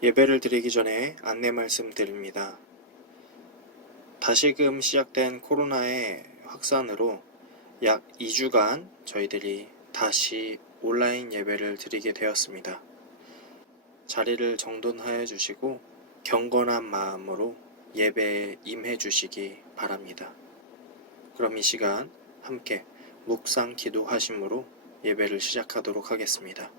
예배를 드리기 전에 안내 말씀 드립니다. 다시금 시작된 코로나의 확산으로 약 2주간 저희들이 다시 온라인 예배를 드리게 되었습니다. 자리를 정돈하여 주시고 경건한 마음으로 예배에 임해 주시기 바랍니다. 그럼 이 시간 함께 묵상 기도하심으로 예배를 시작하도록 하겠습니다.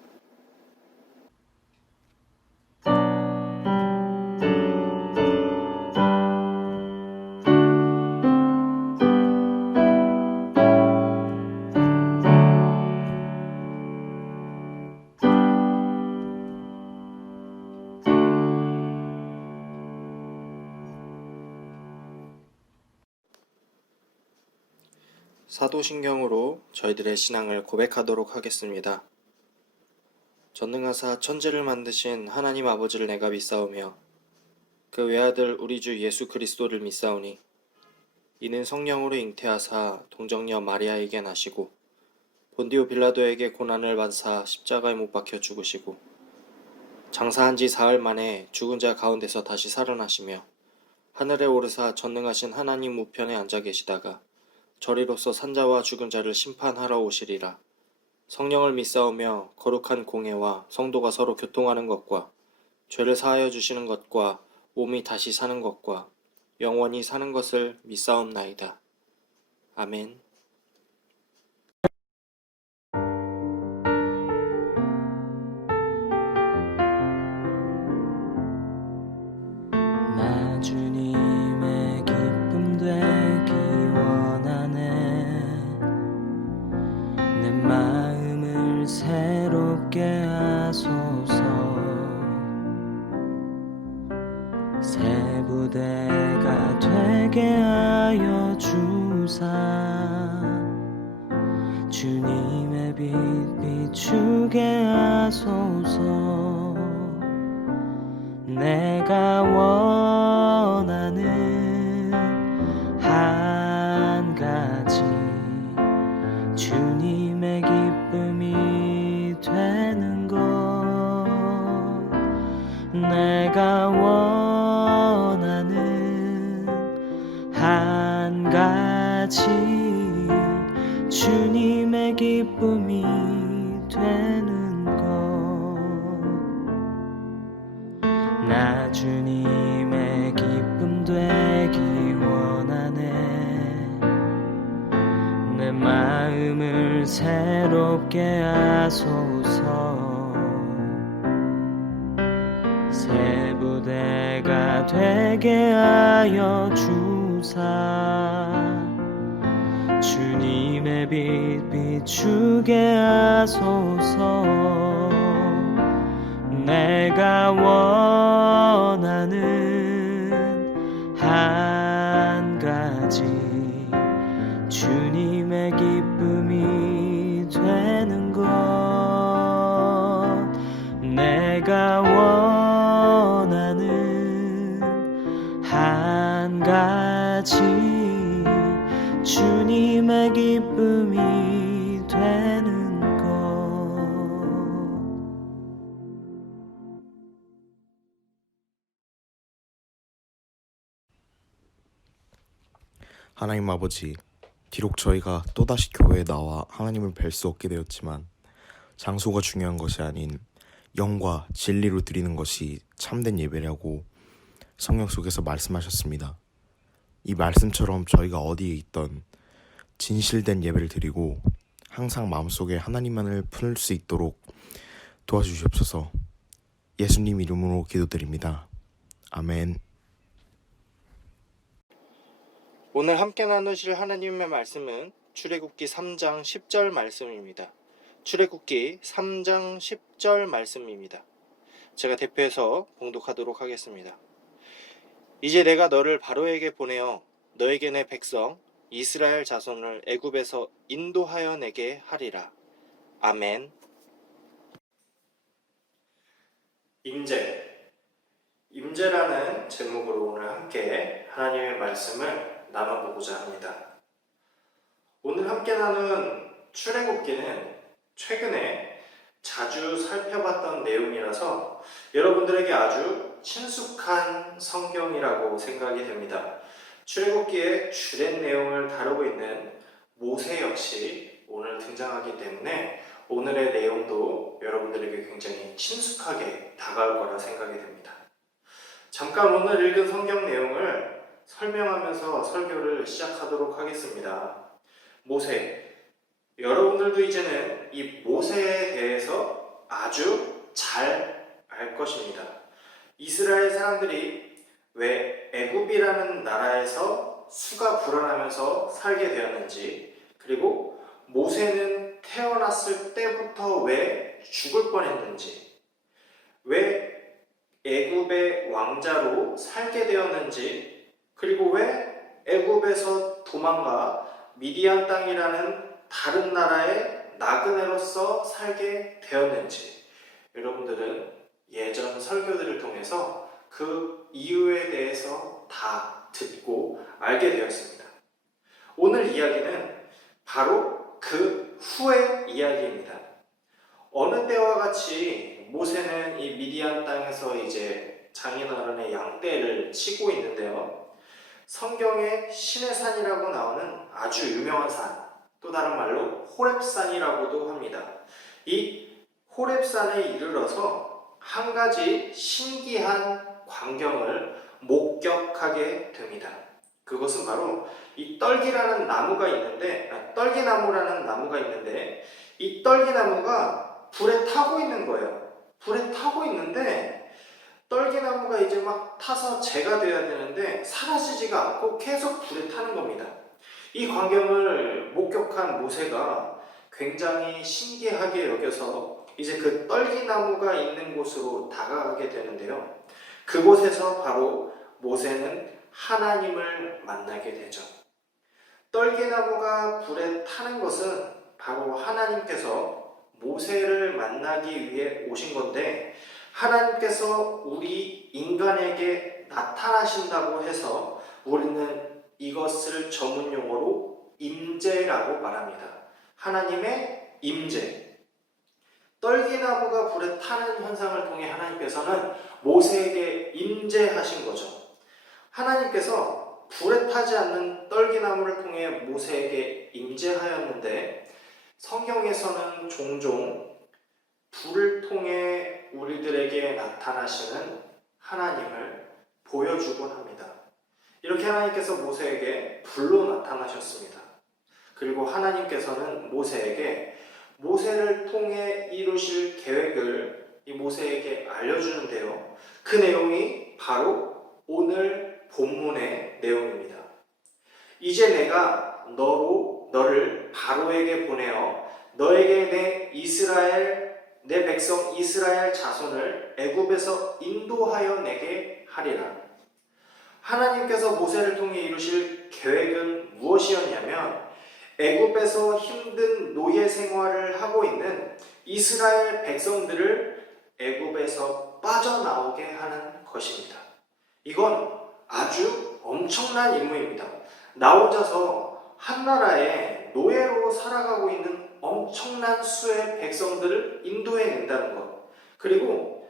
사도신경으로 저희들의 신앙을 고백하도록 하겠습니다. 전능하사 천지를 만드신 하나님 아버지를 내가 믿사오며 그 외아들 우리 주 예수 그리스도를 믿사오니 이는 성령으로 잉태하사 동정녀 마리아에게 나시고 본디오 빌라도에게 고난을 받으사 십자가에 못 박혀 죽으시고 장사한 지 사흘 만에 죽은 자 가운데서 다시 살아나시며 하늘에 오르사 전능하신 하나님 우편에 앉아 계시다가 저리로서 산자와 죽은 자를 심판하러 오시리라. 성령을 믿사오며 거룩한 공회와 성도가 서로 교통하는 것과 죄를 사하여 주시는 것과 몸이 다시 사는 것과 영원히 사는 것을 믿사옵나이다. 아멘. 나 주님의 기쁨 되기 원하네. 내 마음을 새롭게 하소서. 새 부대가 되게 하여 주사 주님의 빛 비추게 하소서. 내가 원하는 한 가지 주님의 기쁨이 되는 것. 내가 원하는 한 가지 주님의 기쁨이 되는 것. 나 주님의 기쁨 되기 원하네. 내 마음을 새롭게 하소서. 새 부대가 되게 하여 주사 주님의 빛 비추게 하소서. 내가 원하는 한 가지 주님의 기쁨이 되는 것. 내가 원하는 한 가지 주님의 기쁨이 되는 것. 하나님 아버지, 비록 저희가 또다시 교회에 나와 하나님을 뵐 수 없게 되었지만 장소가 중요한 것이 아닌 영과 진리로 드리는 것이 참된 예배라고 성경 속에서 말씀하셨습니다. 이 말씀처럼 저희가 어디에 있던 진실된 예배를 드리고 항상 마음속에 하나님만을 품을 수 있도록 도와주시옵소서. 예수님 이름으로 기도드립니다. 아멘. 오늘 함께 나누실 하나님의 말씀은 출애굽기 3장 10절 말씀입니다. 출애굽기 3장 10절 말씀입니다. 제가 대표해서 봉독하도록 하겠습니다. 이제 내가 너를 바로에게 보내어 너에게 내 백성 이스라엘 자손을 애굽에서 인도하여 내게 하리라. 아멘. 임재라는 제목으로 오늘 함께 하나님의 말씀을 나눠보고자 합니다. 오늘 함께 나눈 출애굽기는 최근에 자주 살펴봤던 내용이라서 여러분들에게 아주 친숙한 성경이라고 생각이 됩니다. 출애굽기의 주된 내용을 다루고 있는 모세 역시 오늘 등장하기 때문에 오늘의 내용도 여러분들에게 굉장히 친숙하게 다가올 거라 생각이 됩니다. 잠깐 오늘 읽은 성경 내용을 설명하면서 설교를 시작하도록 하겠습니다. 모세, 여러분들도 이제는 이 모세에 대해서 아주 잘 알 것입니다. 이스라엘 사람들이 왜 애굽이라는 나라에서 수가 불어나면서 살게 되었는지, 그리고 모세는 태어났을 때부터 왜 죽을 뻔했는지, 왜 애굽의 왕자로 살게 되었는지, 그리고 왜 애굽에서 도망가 미디안 땅이라는 다른 나라의 나그네로서 살게 되었는지, 여러분들은 예전 설교들을 통해서 그 이유에 대해서 다 듣고 알게 되었습니다. 오늘 이야기는 바로 그 후의 이야기입니다. 어느 때와 같이 모세는 이 미디안 땅에서 이제 장인어른의 양떼를 치고 있는데요. 성경에 신의 산이라고 나오는 아주 유명한 산, 또 다른 말로 호렙산이라고도 합니다. 이 호렙산에 이르러서 한 가지 신기한 광경을 목격하게 됩니다. 그것은 바로 이 떨기라는 나무가 있는데, 떨기나무라는 나무가 있는데, 이 떨기나무가 불에 타고 있는 거예요. 불에 타고 있는데 떨기나무가 이제 막 타서 재가 돼야 되는데 사라지지가 않고 계속 불에 타는 겁니다. 이 광경을 목격한 모세가 굉장히 신기하게 여겨서 이제 그 떨기나무가 있는 곳으로 다가가게 되는데요. 그곳에서 바로 모세는 하나님을 만나게 되죠. 떨기나무가 불에 타는 것은 바로 하나님께서 모세를 만나기 위해 오신 건데, 하나님께서 우리 인간에게 나타나신다고 해서 우리는 이것을 전문 용어로 임재라고 말합니다. 하나님의 임재. 떨기나무가 불에 타는 현상을 통해 하나님께서는 모세에게 임재하신 거죠. 하나님께서 불에 타지 않는 떨기나무를 통해 모세에게 임재하였는데, 성경에서는 종종 불을 통해 우리들에게 나타나시는 하나님을 보여주곤 합니다. 이렇게 하나님께서 모세에게 불로 나타나셨습니다. 그리고 하나님께서는 모세에게 모세를 통해 이루실 계획을 이 모세에게 알려주는데요. 그 내용이 바로 오늘 본문의 내용입니다. 이제 내가 너를 바로에게 보내어 너에게 내 백성 이스라엘 자손을 애굽에서 인도하여 내게 하리라. 하나님께서 모세를 통해 이루실 계획은 무엇이었냐면, 애굽에서 힘든 노예 생활을 하고 있는 이스라엘 백성들을 애굽에서 빠져나오게 하는 것입니다. 이건 아주 엄청난 임무입니다. 나 혼자서 한 나라에 노예로 살아가고 있는 엄청난 수의 백성들을 인도해낸다는 것, 그리고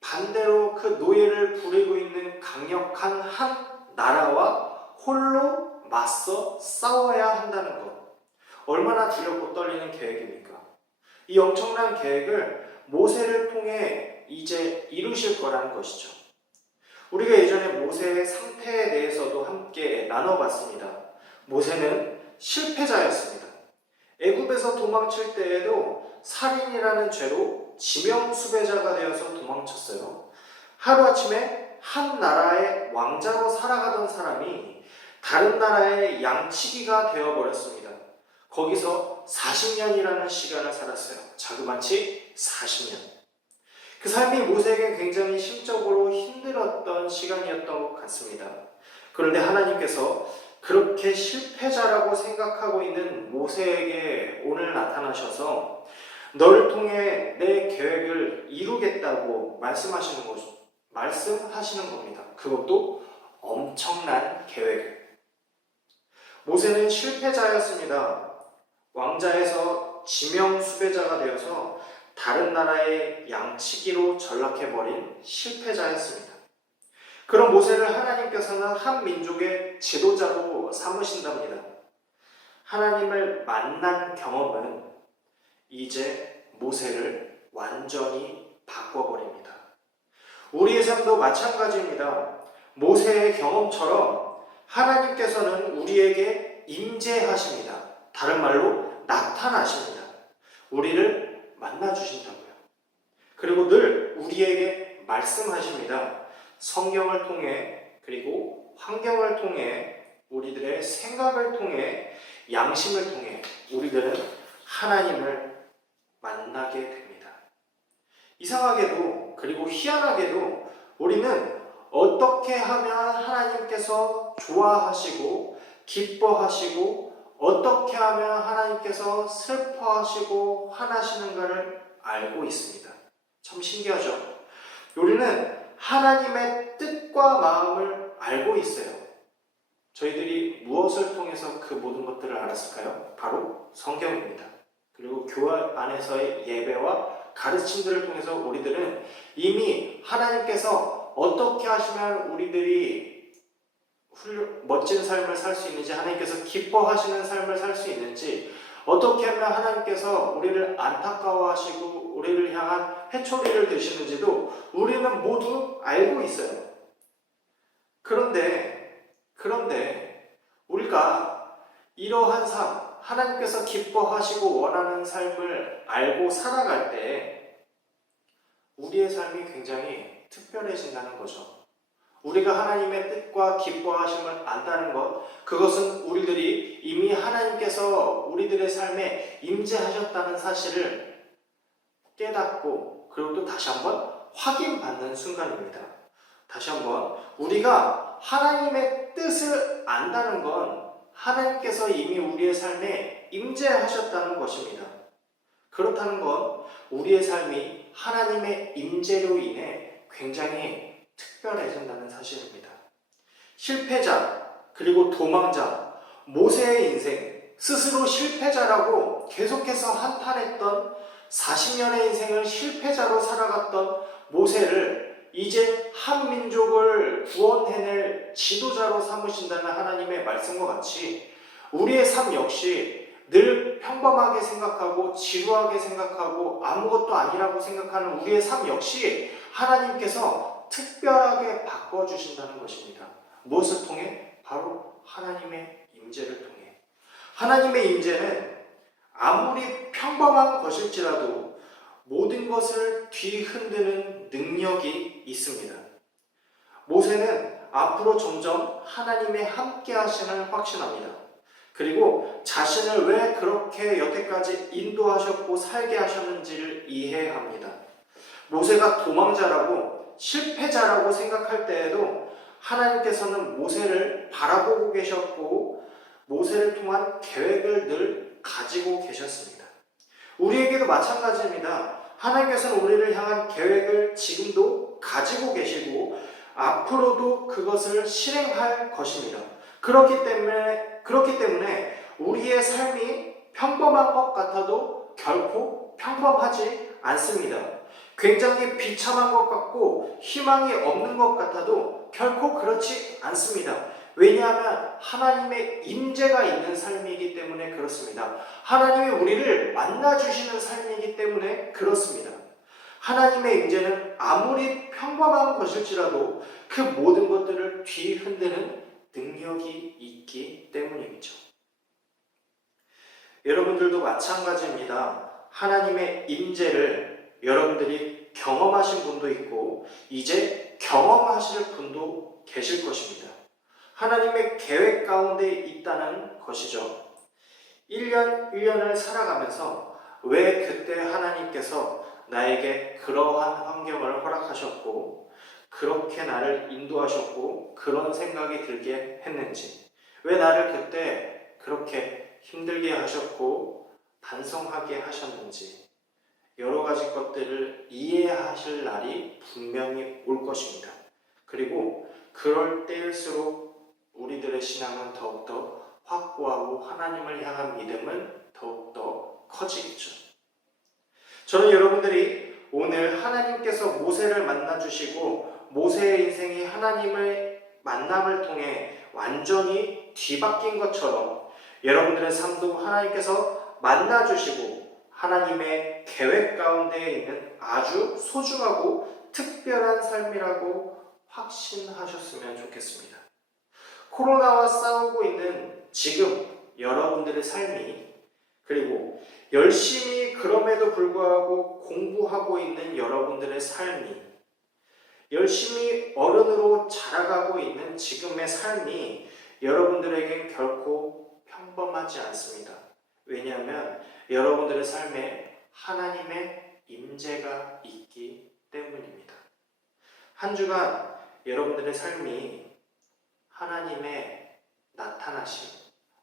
반대로 그 노예를 부리고 있는 강력한 한 나라와 홀로 맞서 싸워야 한다는 것, 얼마나 두렵고 떨리는 계획입니까? 이 엄청난 계획을 모세를 통해 이제 이루실 거라는 것이죠. 우리가 예전에 모세의 상태에 대해서도 함께 나눠봤습니다. 모세는 실패자였습니다. 애굽에서 도망칠 때에도 살인이라는 죄로 지명수배자가 되어서 도망쳤어요. 하루아침에 한 나라의 왕자로 살아가던 사람이 다른 나라의 양치기가 되어버렸습니다. 거기서 40년이라는 시간을 살았어요. 자그마치 40년. 그 삶이 모세에게 굉장히 심적으로 힘들었던 시간이었던 것 같습니다. 그런데 하나님께서 그렇게 실패자라고 생각하고 있는 모세에게 오늘 나타나셔서 너를 통해 내 계획을 이루겠다고 말씀하시는 겁니다. 그것도 엄청난 계획을. 모세는 실패자였습니다. 왕자에서 지명수배자가 되어서 다른 나라의 양치기로 전락해버린 실패자였습니다. 그런 모세를 하나님께서는 한 민족의 지도자로 삼으신답니다. 하나님을 만난 경험은 이제 모세를 완전히 바꿔버립니다. 우리의 삶도 마찬가지입니다. 모세의 경험처럼 하나님께서는 우리에게 임재하십니다. 다른 말로 나타나십니다. 우리를 만나주신다고요. 그리고 늘 우리에게 말씀하십니다. 성경을 통해, 그리고 환경을 통해, 우리들의 생각을 통해, 양심을 통해 우리들은 하나님을 만나게 됩니다. 이상하게도, 그리고 희한하게도 우리는 어떻게 하면 하나님께서 좋아하시고 기뻐하시고 어떻게 하면 하나님께서 슬퍼하시고 화나시는가를 알고 있습니다. 참 신기하죠? 우리는 하나님의 뜻과 마음을 알고 있어요. 저희들이 무엇을 통해서 그 모든 것들을 알았을까요? 바로 성경입니다. 그리고 교회 안에서의 예배와 가르침들을 통해서 우리들은 이미 하나님께서 어떻게 하시면 우리들이 멋진 삶을 살 수 있는지, 하나님께서 기뻐하시는 삶을 살 수 있는지, 어떻게 하면 하나님께서 우리를 안타까워하시고 우리를 향한 회초리를 드시는지도 우리는 모두 알고 있어요. 그런데 우리가 이러한 삶, 하나님께서 기뻐하시고 원하는 삶을 알고 살아갈 때 우리의 삶이 굉장히 특별해진다는 거죠. 우리가 하나님의 뜻과 기뻐하심을 안다는 것, 그것은 우리들이 이미 하나님께서 우리들의 삶에 임재하셨다는 사실을 깨닫고, 그리고 또 다시 한번 확인받는 순간입니다. 다시 한번, 우리가 하나님의 뜻을 안다는 건 하나님께서 이미 우리의 삶에 임재하셨다는 것입니다. 그렇다는 건 우리의 삶이 하나님의 임재로 인해 굉장히 특별해진다는 사실입니다. 실패자, 그리고 도망자, 모세의 인생, 스스로 실패자라고 계속해서 한탄했던 40년의 인생을 실패자로 살아갔던 모세를 이제 한 민족을 구원해낼 지도자로 삼으신다는 하나님의 말씀과 같이 우리의 삶 역시 늘 평범하게 생각하고 지루하게 생각하고 아무것도 아니라고 생각하는 우리의 삶 역시 하나님께서 특별하게 바꿔주신다는 것입니다. 무엇을 통해? 바로 하나님의 임재를 통해. 하나님의 임재는 아무리 평범한 것일지라도 모든 것을 뒤흔드는 능력이 있습니다. 모세는 앞으로 점점 하나님의 함께 하심을 확신합니다. 그리고 자신을 왜 그렇게 여태까지 인도하셨고 살게 하셨는지를 이해합니다. 모세가 도망자라고 실패자라고 생각할 때에도 하나님께서는 모세를 바라보고 계셨고 모세를 통한 계획을 늘 가지고 계셨습니다. 우리에게도 마찬가지입니다. 하나님께서는 우리를 향한 계획을 지금도 가지고 계시고 앞으로도 그것을 실행할 것입니다. 그렇기 때문에 우리의 삶이 평범한 것 같아도 결코 평범하지 않습니다. 굉장히 비참한 것 같고 희망이 없는 것 같아도 결코 그렇지 않습니다. 왜냐하면 하나님의 임재가 있는 삶이기 때문에 그렇습니다. 하나님이 우리를 만나주시는 삶이기 때문에 그렇습니다. 하나님의 임재는 아무리 평범한 것일지라도 그 모든 것들을 뒤흔드는 능력이 있기 때문이죠. 여러분들도 마찬가지입니다. 하나님의 임재를 여러분들이 경험하신 분도 있고 이제 경험하실 분도 계실 것입니다. 하나님의 계획 가운데 있다는 것이죠. 1년 1년을 살아가면서 왜 그때 하나님께서 나에게 그러한 환경을 허락하셨고 그렇게 나를 인도하셨고 그런 생각이 들게 했는지, 왜 나를 그때 그렇게 힘들게 하셨고 반성하게 하셨는지, 여러 가지 것들을 이해하실 날이 분명히 올 것입니다. 그리고 그럴 때일수록 우리들의 신앙은 더욱더 확고하고 하나님을 향한 믿음은 더욱더 커지겠죠. 저는 여러분들이 오늘 하나님께서 모세를 만나주시고 모세의 인생이 하나님의 만남을 통해 완전히 뒤바뀐 것처럼 여러분들의 삶도 하나님께서 만나주시고 하나님의 계획 가운데 있는 아주 소중하고 특별한 삶이라고 확신하셨으면 좋겠습니다. 코로나와 싸우고 있는 지금 여러분들의 삶이, 그리고 열심히 그럼에도 불구하고 공부하고 있는 여러분들의 삶이, 열심히 어른으로 자라가고 있는 지금의 삶이 여러분들에겐 결코 평범하지 않습니다. 왜냐하면 여러분들의 삶에 하나님의 임재가 있기 때문입니다. 한 주간 여러분들의 삶이 하나님의 나타나심,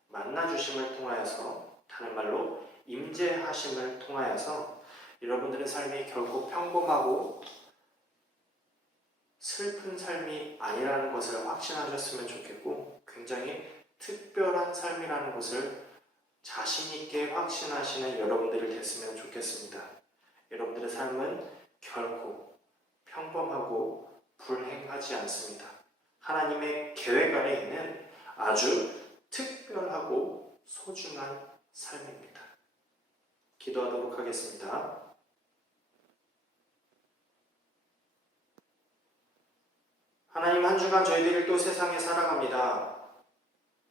만나주심을 통하여서, 다른 말로 임재하심을 통하여서 여러분들의 삶이 결코 평범하고 슬픈 삶이 아니라는 것을 확신하셨으면 좋겠고, 굉장히 특별한 삶이라는 것을 자신 있게 확신하시는 여러분들이 됐으면 좋겠습니다. 여러분들의 삶은 결코 평범하고 불행하지 않습니다. 하나님의 계획 아래 있는 아주 특별하고 소중한 삶입니다. 기도하도록 하겠습니다. 하나님, 한 주간 저희들이 또 세상에 살아갑니다.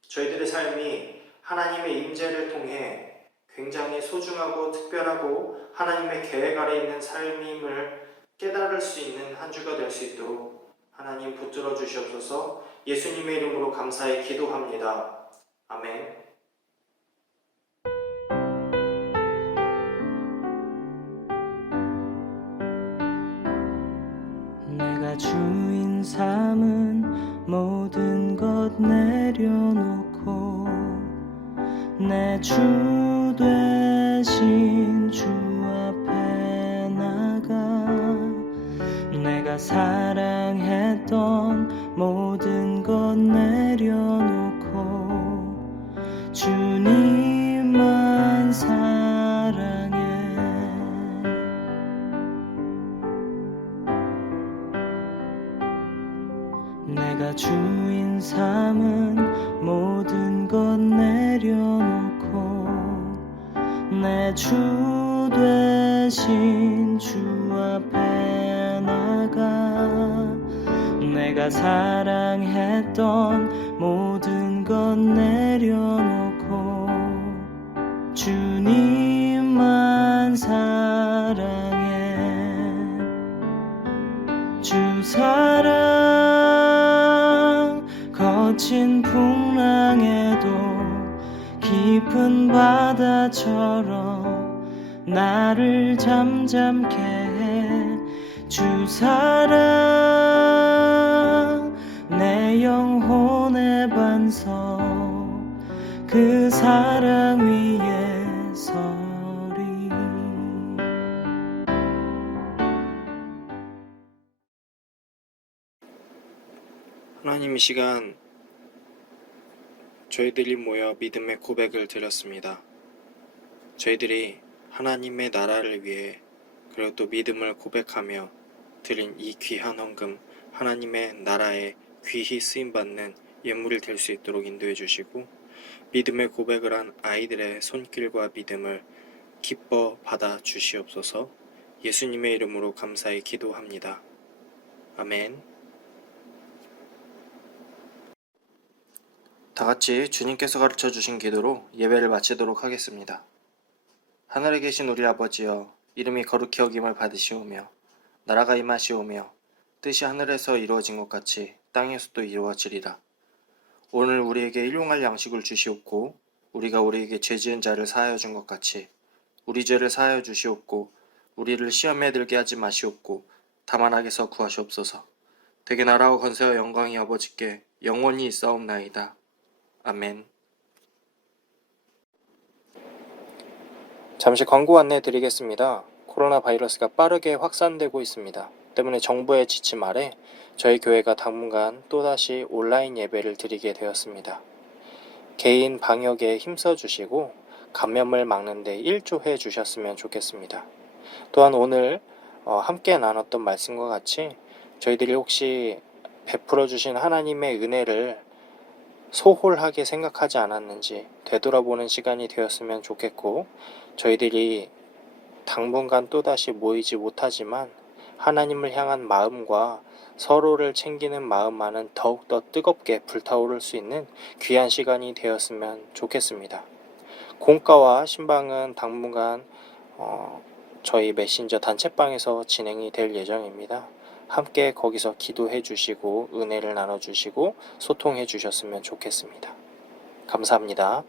저희들의 삶이 하나님의 임재를 통해 굉장히 소중하고 특별하고 하나님의 계획 아래 있는 삶임을 깨달을 수 있는 한 주가 될 수 있도록 하나님 붙들어 주시옵소서. 예수님의 이름으로 감사히 기도합니다. 아멘. 내가 주인 삼은 모든 것 내려놓고 내 주 되신 주 앞에 나가 내가 사랑했던 모든 것 내려놓고 주님만 사랑해. 내가 주인 삼은 모든 것 내려놓고 내 주 되신 주 앞에 나가 내가 사랑했던 모든 것 내려놓고 주님만 사랑해. 주 사랑 거친 풍랑에도 깊은 바다처럼 나를 잠잠케 해. 주 사랑 내 영혼의 반석 그 사랑 위에 서리. 하나님, 이 시간 저희들이 모여 믿음의 고백을 드렸습니다. 저희들이 하나님의 나라를 위해 그리고 또 믿음을 고백하며 드린 이 귀한 헌금, 하나님의 나라에 귀히 쓰임받는 예물이 될 수 있도록 인도해 주시고, 믿음의 고백을 한 아이들의 손길과 믿음을 기뻐 받아 주시옵소서. 예수님의 이름으로 감사히 기도합니다. 아멘. 다 같이 주님께서 가르쳐 주신 기도로 예배를 마치도록 하겠습니다. 하늘에 계신 우리 아버지여, 이름이 거룩히 여김을 받으시오며 나라가 임하시오며 뜻이 하늘에서 이루어진 것 같이 땅에서도 이루어지리라. 오늘 우리에게 일용할 양식을 주시옵고 우리가 우리에게 죄 지은 자를 사하여 준 것 같이 우리 죄를 사하여 주시옵고 우리를 시험에 들게 하지 마시옵고 다만 악에서 구하시옵소서. 되게 나라와 권세와 영광이 아버지께 영원히 있사옵나이다. 아멘. 잠시 광고 안내 드리겠습니다. 코로나 바이러스가 빠르게 확산되고 있습니다. 때문에 정부의 지침 아래 저희 교회가 당분간 또다시 온라인 예배를 드리게 되었습니다. 개인 방역에 힘써 주시고 감염을 막는 데 일조해 주셨으면 좋겠습니다. 또한 오늘 함께 나눴던 말씀과 같이 저희들이 혹시 베풀어 주신 하나님의 은혜를 소홀하게 생각하지 않았는지 되돌아보는 시간이 되었으면 좋겠고, 저희들이 당분간 또다시 모이지 못하지만 하나님을 향한 마음과 서로를 챙기는 마음만은 더욱더 뜨겁게 불타오를 수 있는 귀한 시간이 되었으면 좋겠습니다. 공과와 신방은 당분간 저희 메신저 단체방에서 진행이 될 예정입니다. 함께 거기서 기도해 주시고 은혜를 나눠 주시고 소통해 주셨으면 좋겠습니다. 감사합니다.